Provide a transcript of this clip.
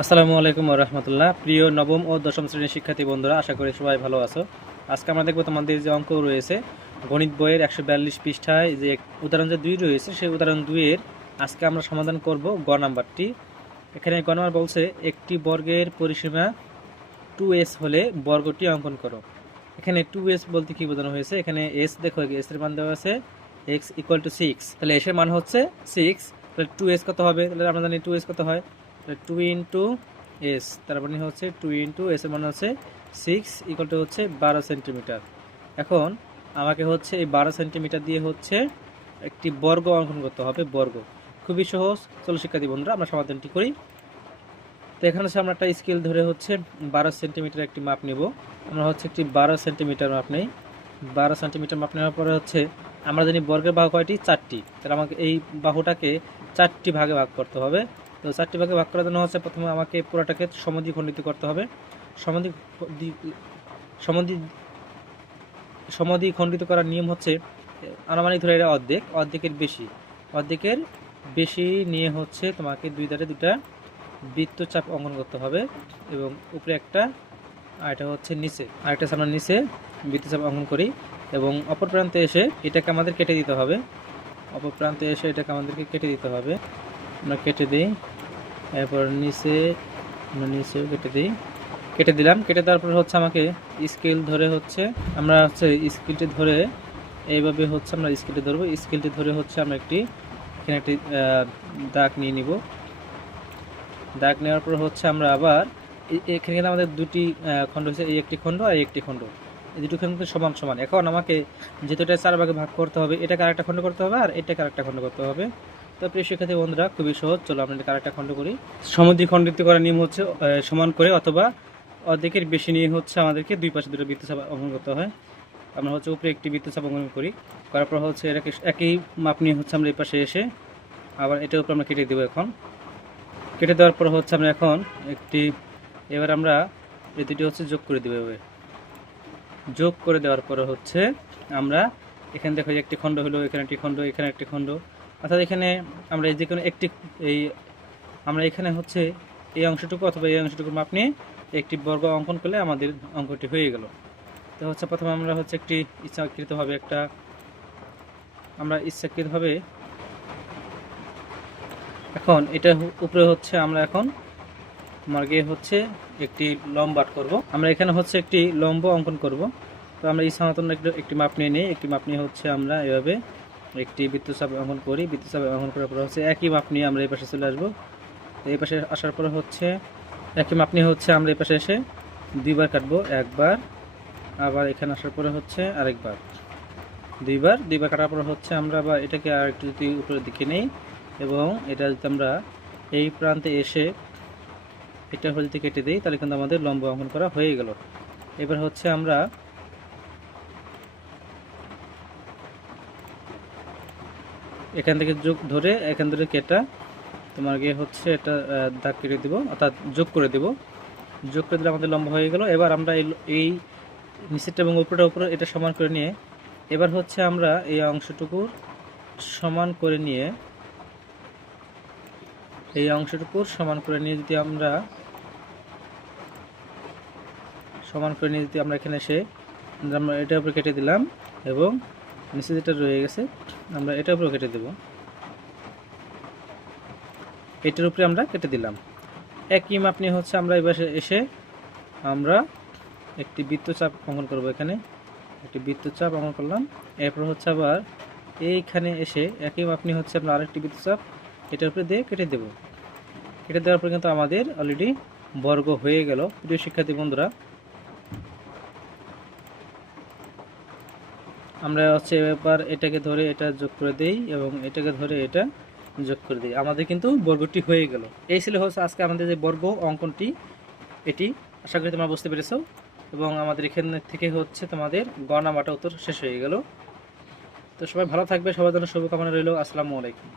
আসসালামু আলাইকুম রহমতুল্লাহ। প্রিয় নবম ও দশম শ্রেণির শিক্ষার্থী বন্ধুরা, আশা করি সবাই ভালো আছো। আজকে আমরা দেখব তোমাদের যে অঙ্ক রয়েছে, গণিত বইয়ের একশো বিয়াল্লিশ পৃষ্ঠায় যে উদাহরণ যে দুই রয়েছে, সেই উদাহরণ দুইয়ের আজকে আমরা সমাধান করব গ নাম্বারটি। এখানে গ নাম্বার বলছে, একটি বর্গের পরিসীমা টু এস হলে বর্গটি অঙ্কন করো। এখানে টু এস বলতে কী বোঝানো হয়েছে? এখানে এস দেখো এস এর মান দেওয়া আছে, এক্স ইকুয়াল টু সিক্স। তাহলে এসের মান হচ্ছে সিক্স, তাহলে টু এস কত হবে? তাহলে আমরা জানি টু এস কত হয়? টু ইন্টু এস তার মানে হচ্ছে টু ইন্টু এস এর মানে হচ্ছে সিক্স ইকুয়াল টু হচ্ছে বারো সেন্টিমিটার এখন আমাকে হচ্ছে এই বারো সেন্টিমিটার দিয়ে হচ্ছে একটি বর্গ অঙ্কন করতে হবে, বর্গ। খুবই সহজ, চলো শিক্ষার্থী বন্ধুরা, আমরা সমাধানটি করি। তো এখানে হচ্ছে আমরা একটা স্কেল ধরে হচ্ছে বারো সেন্টিমিটার একটি মাপ নেব। আমরা হচ্ছে একটি বারো সেন্টিমিটার মাপ নেই। বারো সেন্টিমিটার মাপ নেওয়ার পরে হচ্ছে আমরা জানি বর্গের বাহু কয়টি? চারটি। তাহলে আমাকে এই বাহুটাকে চারটি ভাগে ভাগ করতে হবে। তো চারটি ভাগে ভাগ করার জন্য হচ্ছে প্রথমে আমাকে পুরোটাকে খণ্ডিত করতে হবে। সমাধি সমাধি খণ্ডিত করার নিয়ম হচ্ছে, আনুমানিক ধরে এটা অর্ধেক, অর্ধেকের বেশি। অর্ধেকের বেশি নিয়ে হচ্ছে তোমাকে দুই ধারে দুটা বৃত্তচাপ অঙ্কন করতে হবে এবং উপরে একটা, আর এটা হচ্ছে নিচে, আর একটা সামনে নিচে বৃত্তচাপ অঙ্কন করি এবং অপর প্রান্তে এসে এটাকে আমাদের কেটে দিতে হবে। অপর প্রান্তে এসে এটাকে আমাদেরকে কেটে দিতে হবে। আমরা কেটে দিই। এরপর নিচে আমরা নিচেও কেটে দিই। কেটে দিলাম। কেটে দেওয়ার পর হচ্ছে আমাকে স্কেল ধরে হচ্ছে, আমরা হচ্ছে স্কেলটি ধরে এইভাবে হচ্ছে আমরা স্কেলটি ধরবো। স্কেলটি ধরে হচ্ছে আমরা একটি, এখানে একটি দাগ নিয়ে নিব। দাগ নেওয়ার পর হচ্ছে আমরা আবার এখানে আমাদের দুটি খণ্ড হচ্ছে এই একটি খণ্ড আর একটি খণ্ড। এই দুটো খণ্ড সমান সমান। এখন আমাকে যেহেতু এটা চার ভাগে ভাগ করতে হবে, এটাকে আরেকটা খণ্ড করতে হবে আর এটাকে আরেকটা খণ্ড করতে হবে। তো প্রিয় শিক্ষার্থী বন্ধুরা, খুবই সহজ। চলো আমরা আরেকটা খণ্ড করি। সমুদ্রী খণ্ডিত করার নিয়ম হচ্ছে সমান করে অথবা অর্ধেকের বেশি নিয়ে হচ্ছে আমাদেরকে দুই পাশে দুটো বৃত্তচাপ অঙ্কন করতে হয়। আমরা হচ্ছে উপরে একটি বৃত্তচাপ অঙ্কন করি। করার পর হচ্ছে এটাকে একই মাপ নিয়ে হচ্ছে আমরা এই পাশে এসে আবার এটার উপর আমরা কেটে দেবো এখন। কেটে দেওয়ার পর হচ্ছে আমরা এখন একটি, এবার আমরা এই দুটি হচ্ছে যোগ করে দেবো এভাবে। যোগ করে দেওয়ার পর হচ্ছে আমরা, এখানে দেখো একটি খণ্ড হলো, এখানে একটি খণ্ড, এখানে একটি খণ্ড। অর্থাৎ এখানে আমরা যে কোনো একটি এই আমরা এখানে হচ্ছে এই অংশটুকু অথবা এই অংশটুকু মাপ নিয়ে একটি বর্গ অঙ্কন করলে আমাদের অঙ্কটি হয়ে গেল। তো হচ্ছে প্রথমে আমরা হচ্ছে একটি ইচ্ছাকৃতভাবে একটা আমরা ইচ্ছাকৃতভাবে এখন এটা উপরে হচ্ছে আমরা এখন মার্গে হচ্ছে একটি লম্ব আট করব। আমরা এখানে হচ্ছে একটি লম্ব অঙ্কন করব। তো আমরা এই সনাতন একটি মাপ নিয়ে নিই। একটি মাপ নিয়ে হচ্ছে আমরা এভাবে একটি বৃত্তচাপ অঙ্কন করি। বৃত্তচাপ অঙ্কন করার পর হচ্ছে একই মাপ নিয়ে আমরা এই পাশে চলে আসব। এই পাশে আসার পরে হচ্ছে একই মাপ নিয়ে হচ্ছে আমরা এই পাশে এসে দুইবার কাটবো, একবার। আবার এখানে আসার পরে হচ্ছে আরেকবার। দুইবার দুইবার কাটার পর হচ্ছে আমরা আবার এটাকে আর একটু যদি উপরের দিকে নেই এবং এটা যদি আমরা এই প্রান্তে এসে এটা যদি কেটে দিই, তাহলে কিন্তু আমাদের লম্ব অঙ্কন করা হয়ে গেল। এবার হচ্ছে আমরা এখান থেকে যোগ ধরে এখান ধরে কেটা তোমার গিয়ে হচ্ছে এটা দাগ কেটে দিব, অর্থাৎ যোগ করে দেব। যোগ করে দিলে আমাদের লম্বা হয়ে গেল। এবার আমরা এই এই নিচেরটা এবং উপরেটা উপরে এটা সমান করে নিয়ে, এবার হচ্ছে আমরা এই অংশটুকুর সমান করে নিয়ে, এই অংশটুকুর সমান করে নিয়ে যদি আমরা, সমান করে নিয়ে যদি আমরা এখানে এসে আমরা এটার উপরে কেটে দিলাম এবং নিচে যেটা রয়ে গেছে আমরা এটার উপরে কেটে দেব। এটার উপরে আমরা কেটে দিলাম। একই মাপ নিয়ে হচ্ছে আমরা এবার এসে আমরা একটি বৃত্তচাপ অঙ্কন করব এখানে। একটি বৃত্তচাপ অঙ্কন করলাম। এরপর হচ্ছে আবার এইখানে এসে একই মাপ নিয়ে হচ্ছে আমরা আরেকটি বৃত্তচাপ এটার উপরে দিয়ে কেটে দেব। কেটে দেওয়ার পর কিন্তু আমাদের অলরেডি বর্গ হয়ে গেল। প্রিয় শিক্ষার্থী বন্ধুরা আমরা হচ্ছে এবার এটাকে ধরে এটা যোগ করে দেই এবং এটাকে ধরে এটা যোগ করে দিই। আমাদের কিন্তু বর্গটি হয়ে গেল। এই ছিল হচ্ছে আজকে আমাদের যে বর্গ অঙ্কনটি। এটি আশা করি তোমরা বুঝতে পেরেছ এবং আমাদের এখান থেকে হচ্ছে তোমাদের গণামাটা উত্তর শেষ হয়ে গেল। তো সবাই ভালো থাকবে, সবার জন্য শুভকামনা রইল। আসসালামু আলাইকুম।